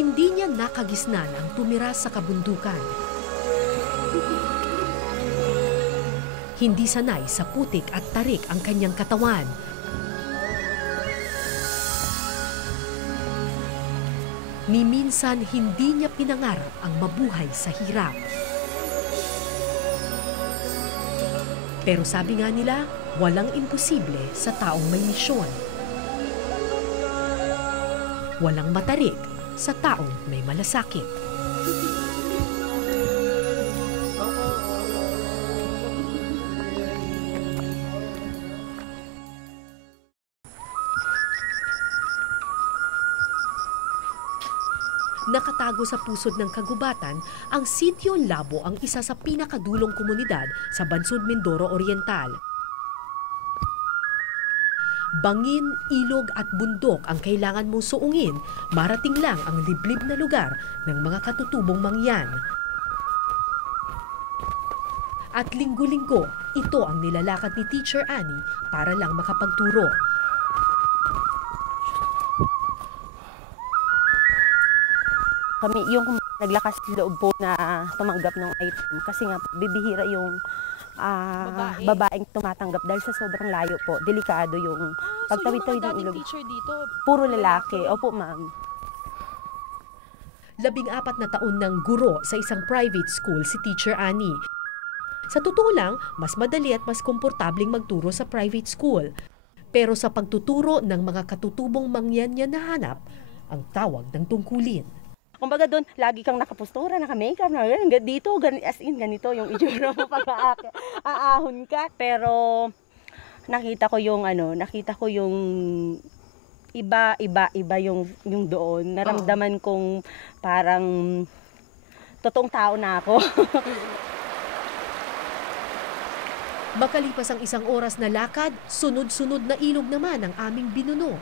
Hindi niya nakagisnan ang tumira sa kabundukan. Hindi sanay sa putik at tarik ang kanyang katawan. Ni minsan hindi niya pinangarap ang mabuhay sa hirap. Pero sabi nga nila, walang imposible sa taong may misyon. Walang matarik sa taong may malasakit. Nakatago sa pusod ng kagubatan, ang Sitio Labo ang isa sa pinakadulong komunidad sa Bansod, Mindoro Oriental. Bangin, ilog at bundok ang kailangan mong suungin, marating lang ang liblib na lugar ng mga katutubong mangyan. At linggo-linggo, ito ang nilalakad ni Teacher Annie para lang makapagturo. Kami yung naglakas loob po na tumanggap ng item kasi nga bibihira yung babaeng tumatanggap dahil sa sobrang layo po. Delikado yung pagtawid-tawid ng ilog. Teacher dito, puro lalaki. Opo, ma'am. 14 na taon ng guro sa isang private school si Teacher Annie. Sa totoo lang, mas madali at mas komportabling magturo sa private school. Pero sa pagtuturo ng mga katutubong mangyan niya nahanap, ang tawag ng tungkulin. Kumbaga doon, lagi kang nakapostura, naka-makeup, dito, as in, ganito yung itsura mo pag aahon ka. Pero nakita ko yung iba yung doon. Naramdaman kong parang totoong tao na ako. Makalipas ang 1 oras na lakad, sunod-sunod na ilog naman ang aming binuno.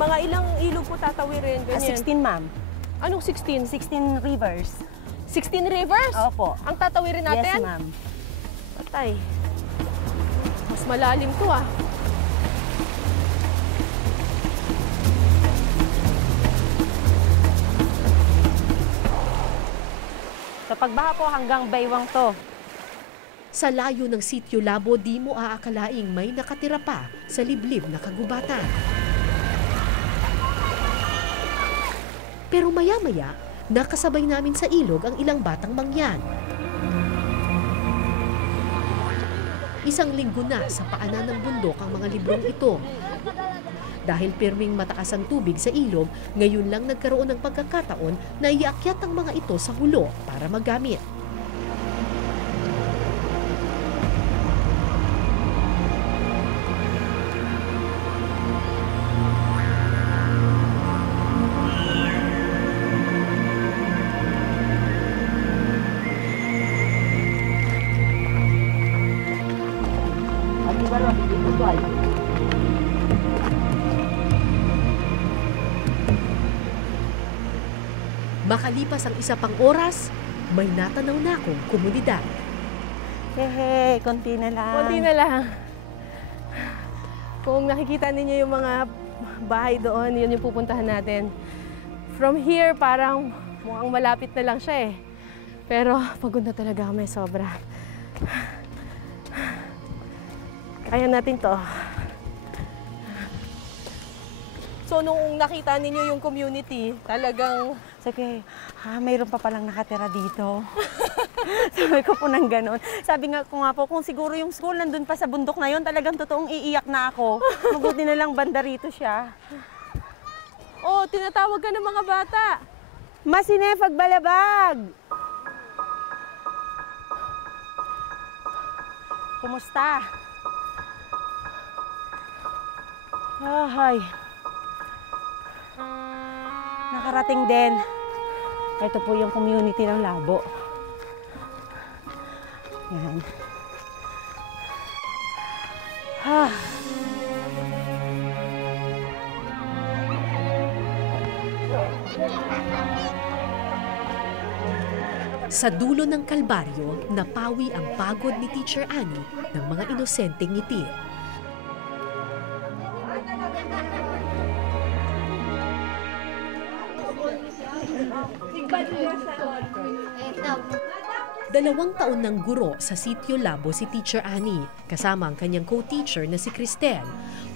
mga ilang ilog po tatawirin? 16, ma'am. Anong 16? 16 rivers. 16 rivers? Opo. Ang tatawirin natin? Yes, ma'am. Patay. Mas malalim to ah. Sa pagbaha po hanggang baywang to. Sa layo ng Sitio Labo, di mo aakalaing may nakatira pa sa liblib na kagubatan. Pero maya-maya, nakasabay namin sa ilog ang ilang batang mangyan. Isang linggo na sa paanan ng bundok ang mga librong ito. Dahil pirming mataas ang tubig sa ilog, ngayon lang nagkaroon ng pagkakataon na iakyat ang mga ito sa hulo para magamit. Makalipas ang 1 pang oras, may natanaw na akong komunidad. Hehe, konti na lang. Konti na lang. Kung nakikita ninyo yung mga bahay doon, yun yung pupuntahan natin. From here, parang mukhang malapit na lang siya eh. Pero pagod na talaga kami, sobra. Kaya natin to. So, nung nakita ninyo yung community, talagang... Sabi, mayroon pa palang nakatira dito. Sabi ko po nang ganon. Sabi nga po, kung siguro yung school nandun pa sa bundok na yun, talagang totoong iiyak na ako. Mabuti na lang banda rito siya. Oh, tinatawag ka ng mga bata. Masine, pagbalabag! Kumusta? Ay. Nakarating din. Ito po yung community ng Labo. Yan. Sa dulo ng kalbaryo, napawi ang pagod ni Teacher Annie ng mga inosenteng ngiti. Dalawang taon ng guro sa Sitio Labo si Teacher Annie, kasama ang kanyang co-teacher na si Cristel.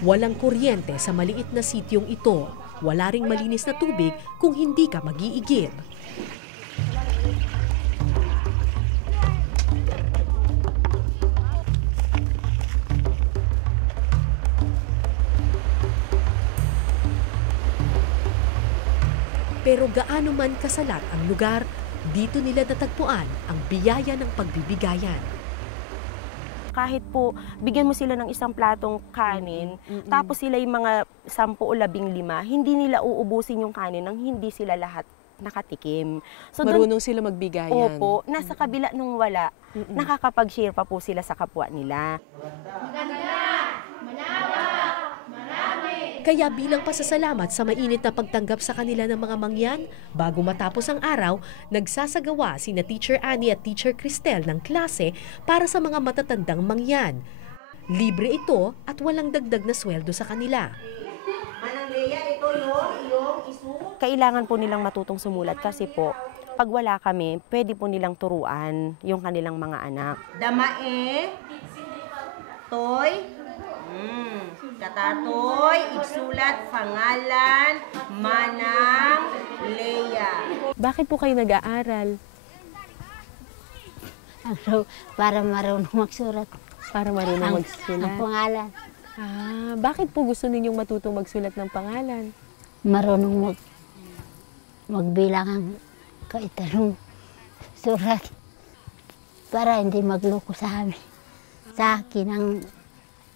Walang kuryente sa maliit na sityong ito. Wala ring malinis na tubig kung hindi ka mag-iigib. Pero gaano man kasalat ang lugar, dito nila natagpuan ang biyaya ng pagbibigayan. Kahit po, bigyan mo sila ng isang platong kanin, tapos sila yung mga 10 o 15, hindi nila uubusin yung kanin nang hindi sila lahat nakatikim. So, Marunong sila magbigayan. Opo, nasa kabila nung wala, nakakapag-share pa po sila sa kapwa nila. Kaya bilang pasasalamat sa mainit na pagtanggap sa kanila ng mga mangyan, bago matapos ang araw, nagsasagawa sina Teacher Annie at Teacher Cristel ng klase para sa mga matatandang mangyan. Libre ito at walang dagdag na sweldo sa kanila. Kailangan po nilang matutong sumulat kasi po, pag wala kami, pwede po nilang turuan yung kanilang mga anak. Damae, toy, katatoy, igsulat, pangalan, manang, Leia. Bakit po kayo nag-aaral? Para marunong magsulat. Para marunong Ang magsulat. pangalan. Bakit po gusto ninyong matutong magsulat ng pangalan? Marunong magbilang ang kaitanong surat. Para hindi magloko sa amin. Sa akin ang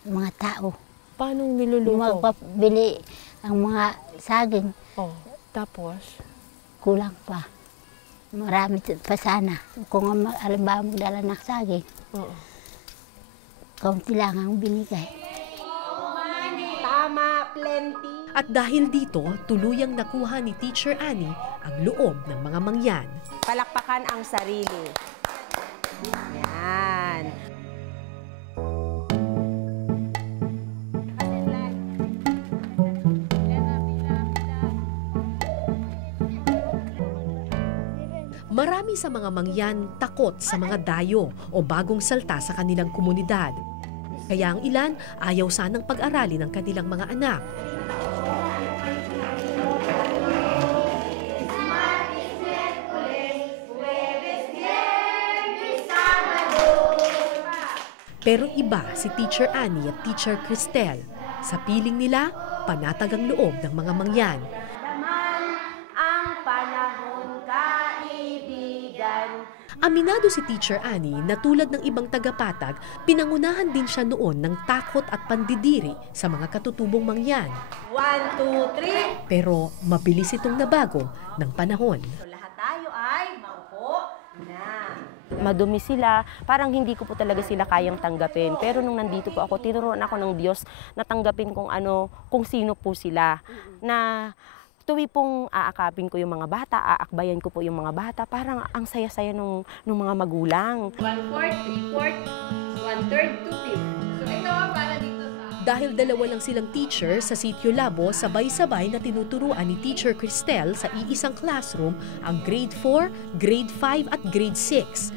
mga tao. Paano niluluto? Magpabili ang mga saging. Oh, tapos? Kulang pa. Marami pa sana. Kung alimbawa magdala ng saging, Oo. kaunti lang ang binigay. Tama, plenty. At dahil dito, tuluyang nakuha ni Teacher Annie ang loob ng mga mangyan. Palakpakan ang sarili. Yan. Marami sa mga mangyan takot sa mga dayo o bagong salta sa kanilang komunidad. Kaya ang ilan ayaw sanang pag-aralin ng kanilang mga anak. Pero iba si Teacher Annie at Teacher Cristel. Sa piling nila, panatag ang loob ng mga mangyan. Ang panahon, kaibigan. Aminado si Teacher Annie na tulad ng ibang tagapatag, pinangunahan din siya noon ng takot at pandidiri sa mga katutubong mangyan. 1, 2, 3. Pero mabilis itong nabago ng panahon. So lahat tayo ay maupo na. Madumi sila, parang hindi ko po talaga sila kayang tanggapin. Pero nung nandito po ako, tinuruan ako ng Diyos na tanggapin kung sino po sila. Na tuwi pong aakapin ko yung mga bata, aakbayan ko po yung mga bata, parang ang saya-saya nung mga magulang. 1/4, 3/4, 1/3, 2/5. So ito para dito sa... Dahil dalawa lang silang teacher sa Sitio Labo, sabay-sabay na tinuturuan ni Teacher Cristel sa iisang classroom ang grade 4, grade 5 at grade 6.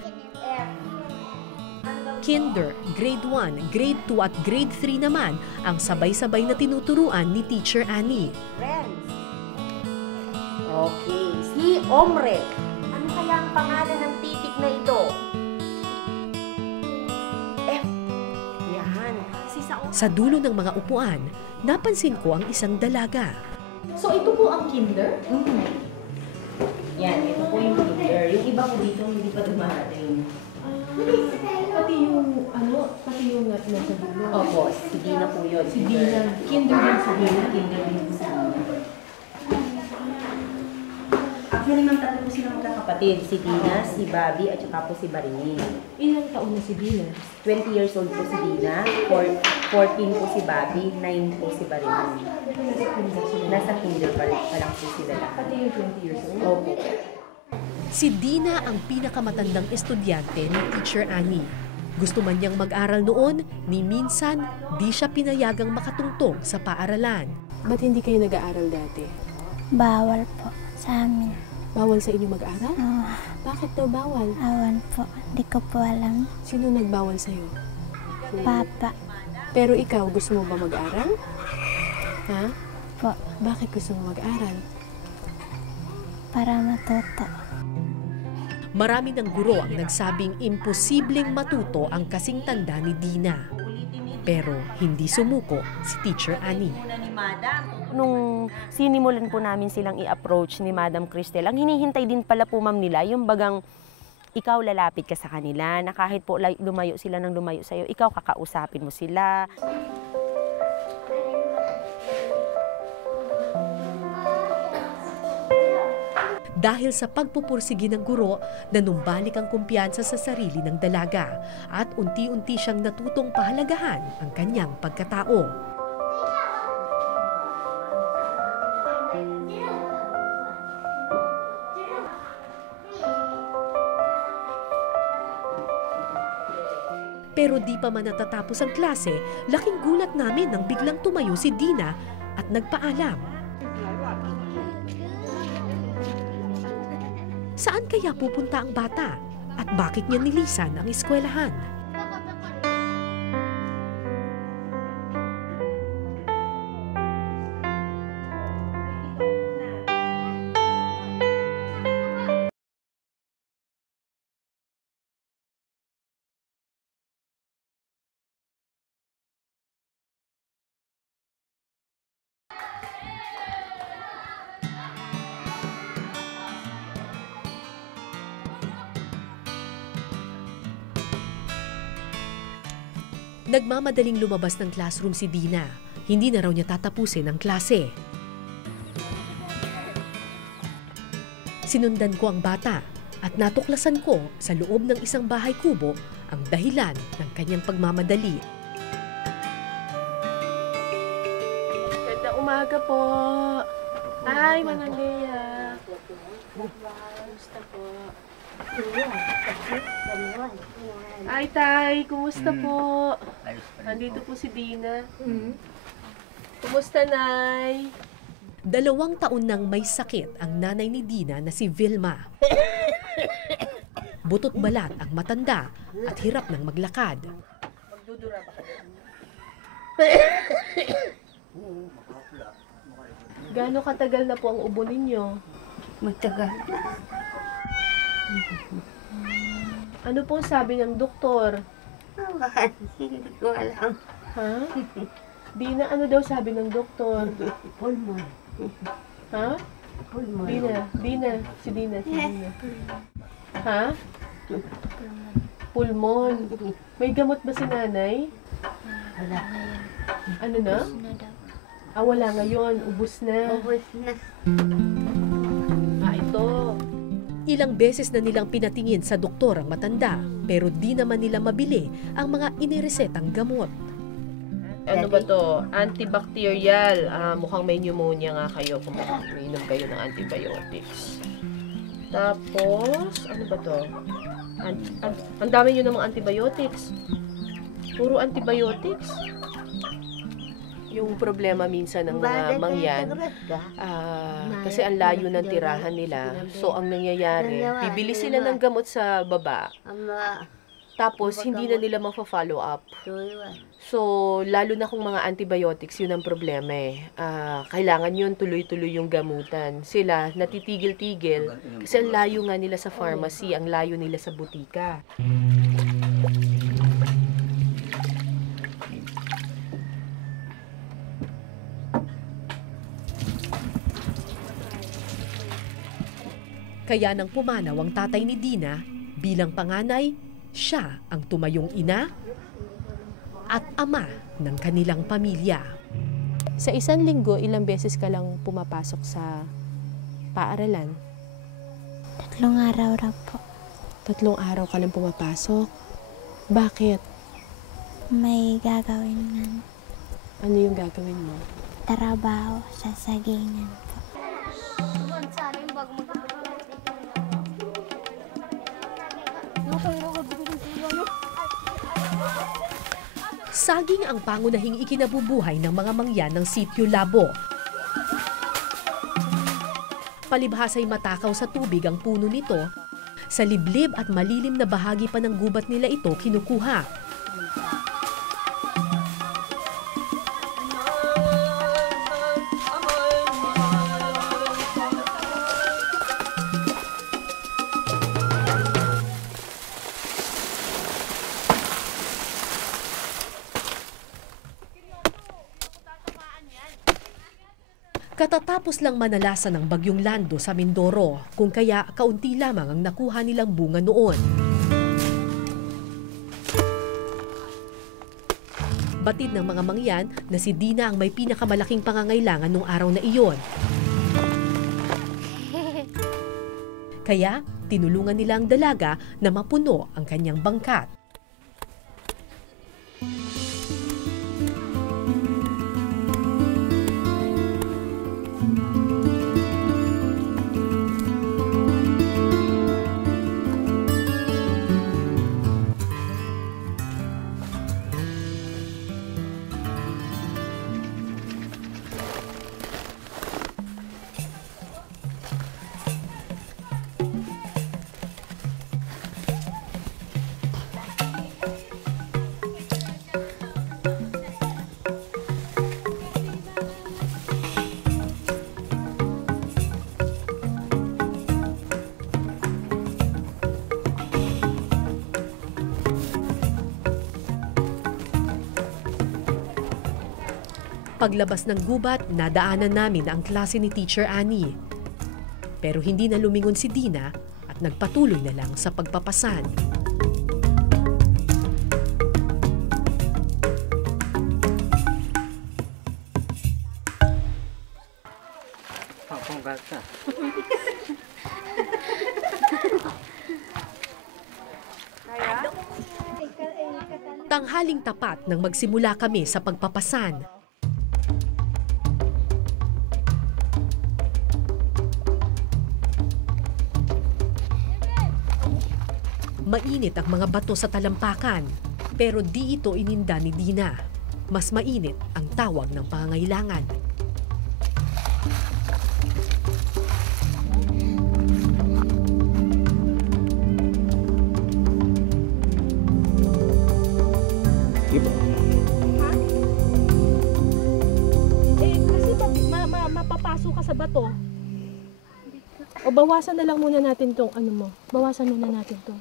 Kinder, grade 1, grade 2 at grade 3 naman ang sabay-sabay na tinuturuan ni Teacher Annie. Friends. Okay, si Omre. Ano kaya ang pangalan ng titik na ito? F. Yan. Si Sa dulo ng mga upuan, napansin ko ang isang dalaga. So ito po ang kinder? Yan, ito po yung kinder. Yung iba po dito hindi pa dumarating. Pati yung nasa dulo. Opo, si Dina po yun. Si Dina. Kinder din si Dina. Kinder din po si Dina. Actually, ma'am, tatlo po sila magkakapatid. Si Dina, si Bobby, at saka po si Barini. Ilang taon na si Dina? 20 years old po si Dina, 14 po si Bobby, 9 po si Barini. Nasa kinder pa lang po sila lahat. Pati yung 20 years old? Opo. Si Dina ang pinakamatandang estudyante ni Teacher Annie. Gusto man niyang mag-aral noon, ni minsan di siya pinayagang makatungtong sa paaralan. Ba't hindi kayo nag-aaral dati? Bawal po sa amin. Bawal sa inyo mag-aral? Bakit daw bawal? Awan po. Hindi ko po alam. Sino nagbawal sa'yo? Papa Pero ikaw, gusto mo ba mag-aral? Ha? po. Bakit gusto mo mag-aral? Para matuto. Marami ng guro ang nagsabing imposibleng matuto ang kasing tanda ni Dina. Pero hindi sumuko si Teacher Annie. Nung sinimulan po namin silang i-approach ni Madam Cristel, ang hinihintay din pala po ma'am nila, yung bagang ikaw lalapit ka sa kanila, na kahit po lumayo sila ng lumayo sa'yo, ikaw kakausapin mo sila. Dahil sa pagpupursigi ng guro, nanumbalik ang kumpiyansa sa sarili ng dalaga at unti-unti siyang natutong pahalagahan ang kanyang pagkatao. Pero di pa man natatapos ang klase, laking gulat namin nang biglang tumayo si Dina at nagpaalam. Saan kaya pupunta ang bata? At bakit niya nilisan ang eskwelahan? Nagmamadaling lumabas ng classroom si Dina. Hindi na raw niya tatapusin ang klase. Sinundan ko ang bata at natuklasan ko sa loob ng isang bahay kubo ang dahilan ng kanyang pagmamadali. Ganda umaga po. Ay, Manang Lea. Kumusta po? Ay, Tay, kumusta po? Nandito po si Dina. Kumusta, Nay? 2 taon nang may sakit ang nanay ni Dina na si Vilma. Butot balat ang matanda at hirap ng maglakad. Magdudura ba ka? Gaano katagal na po ang ubo ninyo? Matagal. Ano po sabi ng doktor? Hindi ko alam. Ha? Dina, ano daw sabi ng doktor? Pulmon. Ha? Pulmon. Dina. Si Dina. Ha? Pulmon. May gamot ba si nanay? Wala. Ano na? Wala ngayon. Ubus na. Ubus na. Ito. Ilang beses na nilang pinatingin sa doktor ang matanda, pero di naman nila mabili ang mga iniresetang gamot. Ano ba to? Antibacterial. Mukhang may pneumonia nga kayo kung umiinom kayo ng antibiotics. Tapos, ano ba to? Ang dami nyo namang antibiotics. Puro antibiotics. Yung problema minsan ng mga mangyan, kasi ang layo ng tirahan nila. So, ang nangyayari, bibili sila ng gamot sa baba. Tapos, hindi na nila ma-follow up. So, lalo na kung mga antibiotics, yun ang problema eh. Kailangan yun tuloy-tuloy yung gamutan. Sila, natitigil-tigil. Kasi ang layo nga nila sa pharmacy, ang layo nila sa butika. Kaya nang pumanaw ang tatay ni Dina, bilang panganay, siya ang tumayong ina at ama ng kanilang pamilya. Sa isang linggo, ilang beses ka lang pumapasok sa paaralan? 3 araw raw po. 3 araw ka lang pumapasok? Bakit? May gagawin nga. Ano yung gagawin mo? Trabaho sa sagingan po. Saging ang pangunahing ikinabubuhay ng mga mangyan ng Sitio Labo. Palibhasa'y matakaw sa tubig ang puno nito. Sa liblib at malilim na bahagi pa ng gubat nila ito kinukuha. Katatapos lang manalasan ng bagyong Lando sa Mindoro, kung kaya kaunti lamang ang nakuha nilang bunga noon. Batid ng mga mangyan na si Dina ang may pinakamalaking pangangailangan nung araw na iyon. Kaya tinulungan nila ang dalaga na mapuno ang kanyang bangkat. Paglabas ng gubat, nadaanan namin ang klase ni Teacher Annie. Pero hindi na lumingon si Dina at nagpatuloy na lang sa pagpapasan. Tanghaling tapat nang magsimula kami sa pagpapasan. Mainit ang mga bato sa talampakan, pero di ito ininda ni Dina. Mas mainit ang tawag ng pangangailangan. Kasi mapapasok ka sa bato. O bawasan na lang muna natin tong ano mo. Bawasan muna natin to.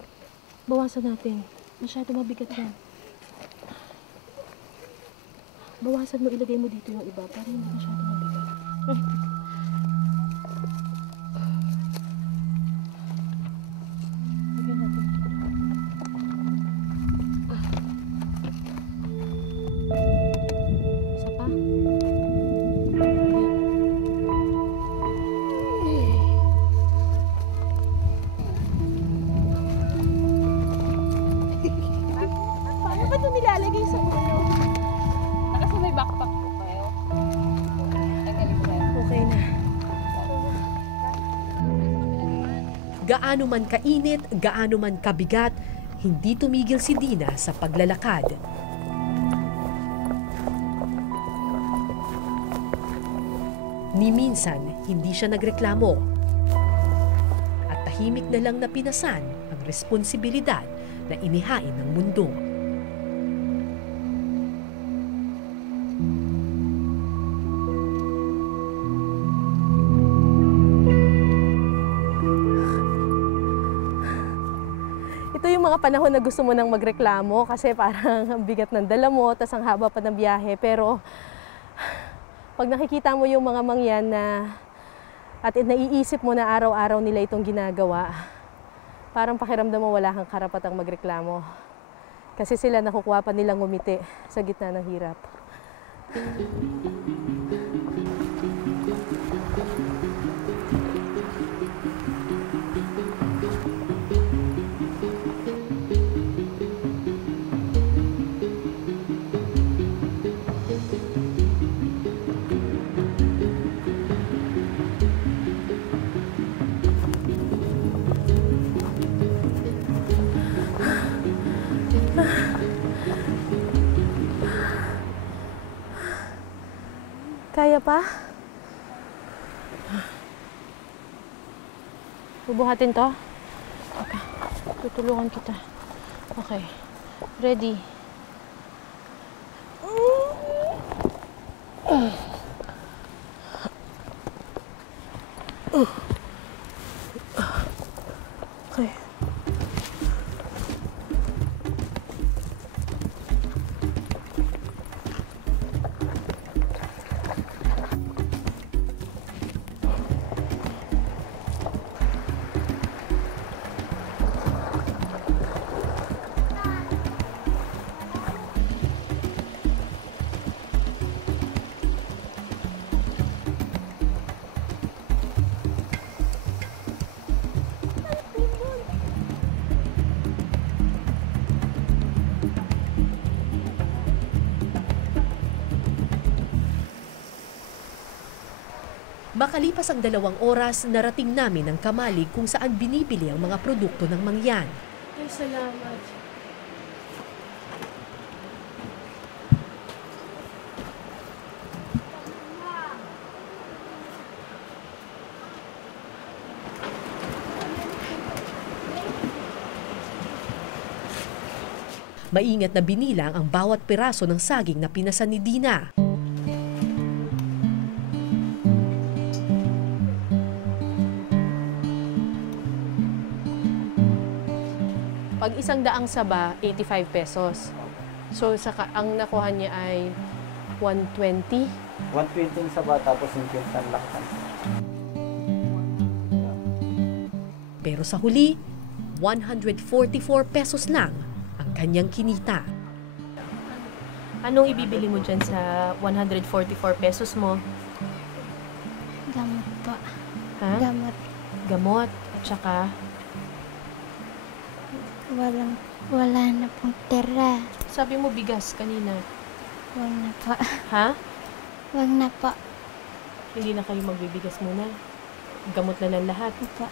Bawasan natin. Masyado mabigat yan. Bawasan mo, ilagay mo dito yung iba para hindi masyado mabigat. Lagyan natin. Isa pa. Paano ba ito nilalagay sa ulo? Kasi may backpack po kayo. Tanggalin ko kayo. Okay na. Gaano man kainit, gaano man kabigat, hindi tumigil si Dina sa paglalakad. Ni minsan, hindi siya nagreklamo. At tahimik na lang na pinasan ang responsibilidad na inihain ng mundo. Ito yung mga panahon na gusto mo nang magreklamo kasi parang ang bigat ng dala mo, tas ang haba pa ng biyahe. Pero pag nakikita mo yung mga mangyan na at naiisip mo na araw-araw nila itong ginagawa, parang pakiramdam mo wala kang karapatang magreklamo. Kasi sila nakukuha pa nilang ngumiti sa gitna ng hirap. Kaya pa? Bubuhatin to? Okay. Tutulungan kita. Okay. Ready? Okay. Makalipas ang 2 oras, narating namin ang kamalig kung saan binibili ang mga produkto ng mangyan. Ay, salamat. Maingat na binilang ang bawat piraso ng saging na pinasan ni Dina. Pag 100 saba, 85 pesos. So, ang nakuha niya ay 120. 120 sa bata, tapos 50 ang laksan. Pero sa huli, 144 pesos lang ang kanyang kinita. Anong ibibili mo dyan sa 144 pesos mo? Gamot po. Ha? Gamot. Gamot. At saka, Wala na pong tira. sabi mo bigas kanina. Wag na po. Ha? Wag na po. Hindi na kayo magbibigas muna. Gamot na lang lahat. Opo.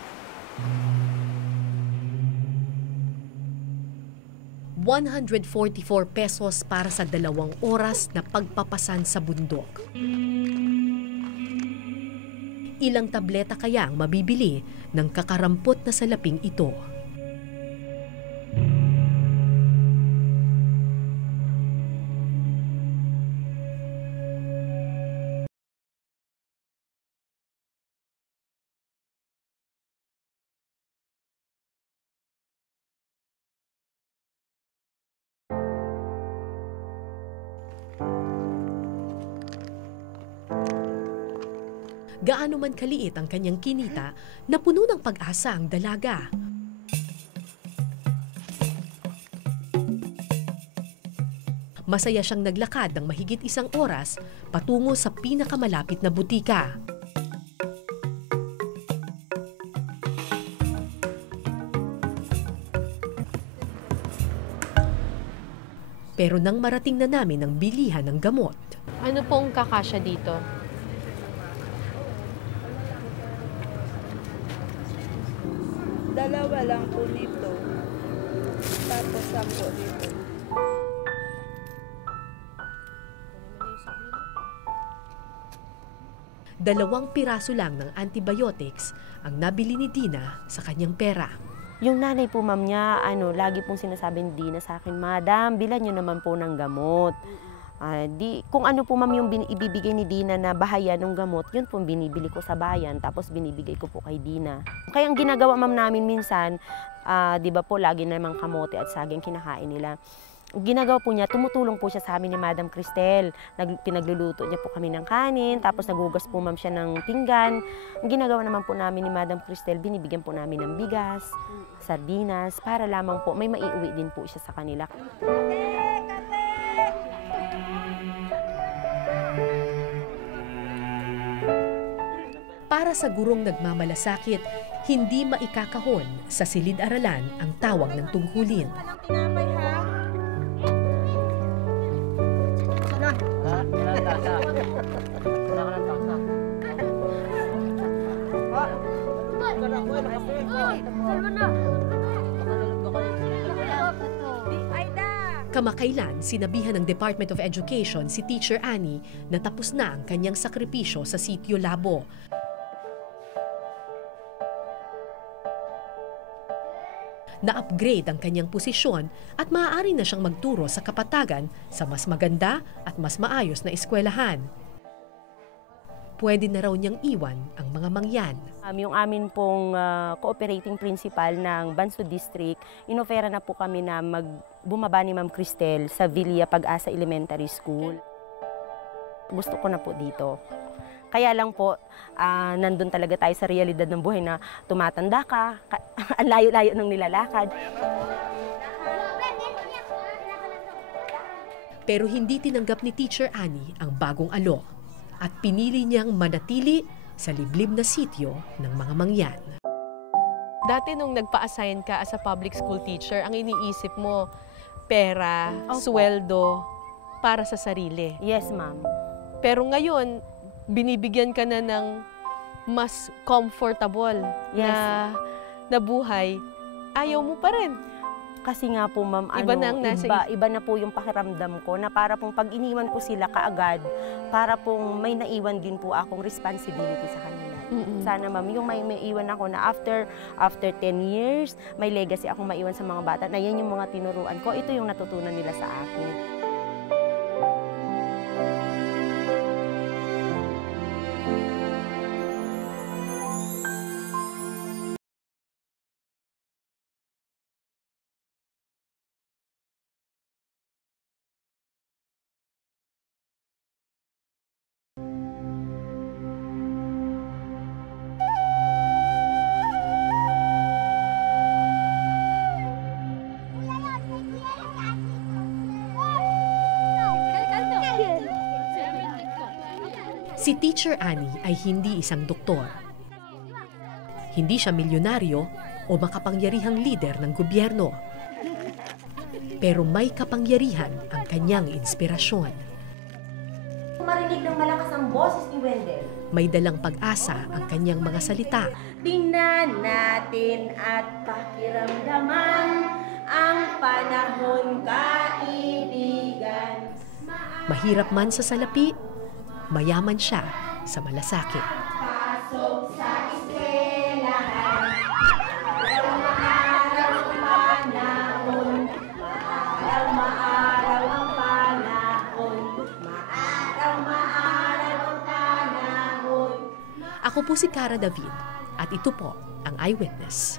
144 pesos para sa 2 oras na pagpapasan sa bundok. Ilang tableta kaya ang mabibili ng kakarampot na salaping ito? Gaano man kaliit ang kanyang kinita, napuno ng pag-asa ang dalaga. Masaya siyang naglakad ng mahigit 1 oras patungo sa pinakamalapit na butika. Pero nang marating na namin ang bilihan ng gamot, Ano pong kakasya dito? Dalawa lang po nito. Tapos 10 dito. Dalawang piraso lang ng antibiotics ang nabili ni Dina sa kanyang pera. Yung nanay po ma'am niya, lagi pong sinasabi ni Dina sa akin, Madam, bilan niyo naman po ng gamot. Kung ano po ma'am yung ibibigay ni Dina na bahaya ng gamot, yun po binibili ko sa bayan, tapos binibigay ko po kay Dina. Kaya ang ginagawa ma'am namin minsan, di ba po lagi namang kamote at saging kinakain nila. Ginagawa po niya, tumutulong po siya sa amin ni Madam Cristel. Pinagluluto niya po kami ng kanin, tapos nagugas po ma'am siya ng pinggan. Ang ginagawa naman po namin ni Madam Cristel, binibigyan po namin ng bigas, sardinas, para lamang po may maiuwi din po siya sa kanila. Para sa gurong nagmamalasakit, hindi maikakahon sa silid-aralan ang tawag ng tungkulin. Kamakailan, sinabihan ng Department of Education si Teacher Annie na tapos na ang kanyang sakripisyo sa Sitio Labo. Na-upgrade ang kanyang posisyon at maaari na siyang magturo sa Kapatagan sa mas maganda at mas maayos na eskwelahan. Pwede na raw niyang iwan ang mga mangyan. Yung amin pong cooperating principal ng Bansud District, inofera na po kami na bumaba ni Ma'am Cristel sa Villa Pag-asa Elementary School. Gusto ko na po dito. Kaya lang po, nandun talaga tayo sa realidad ng buhay na tumatanda ka, ang layo-layo ng nilalakad. Pero hindi tinanggap ni Teacher Annie ang bagong alok at pinili niyang manatili sa liblib na sityo ng mga mangyan. Dati nung nagpa-assign ka as a public school teacher, ang iniisip mo, pera, sweldo, para sa sarili. Yes, ma'am. Pero ngayon, binibigyan ka na ng mas comfortable na buhay, ayaw mo pa rin. Kasi nga po, ma'am, Iba na po yung pakiramdam ko na para pong pag iniwan ko sila kaagad, para pong may naiwan din po akong responsibility sa kanila. Sana, ma'am, yung may iwan ako na after 10 years, may legacy akong maiwan sa mga bata, na yan yung mga tinuruan ko, ito yung natutunan nila sa akin. Si Teacher Annie ay hindi isang doktor. Hindi siya milyonaryo o makapangyarihang lider ng gobyerno. Pero may kapangyarihan ang kanyang inspirasyon. Marinig ng malakas ang boses ni Wendell. May dalang pag-asa ang kanyang mga salita. Tingnan natin at pakiramdaman ang panahon, kaibigan. Mahirap man sa salapi, mayaman siya sa malasakit. Pasok sa eskwelahan, maaraw ang panahon, maaraw ang panahon, maaraw ang panahon. Ako po si Cara David at ito po ang Eyewitness.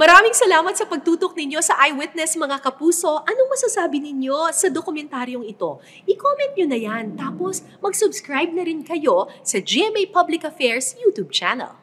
Maraming salamat sa pagtutok ninyo sa Eyewitness, mga kapuso. Anong masasabi ninyo sa dokumentaryong ito? I-comment nyo na yan. Tapos mag-subscribe na rin kayo sa GMA Public Affairs YouTube channel.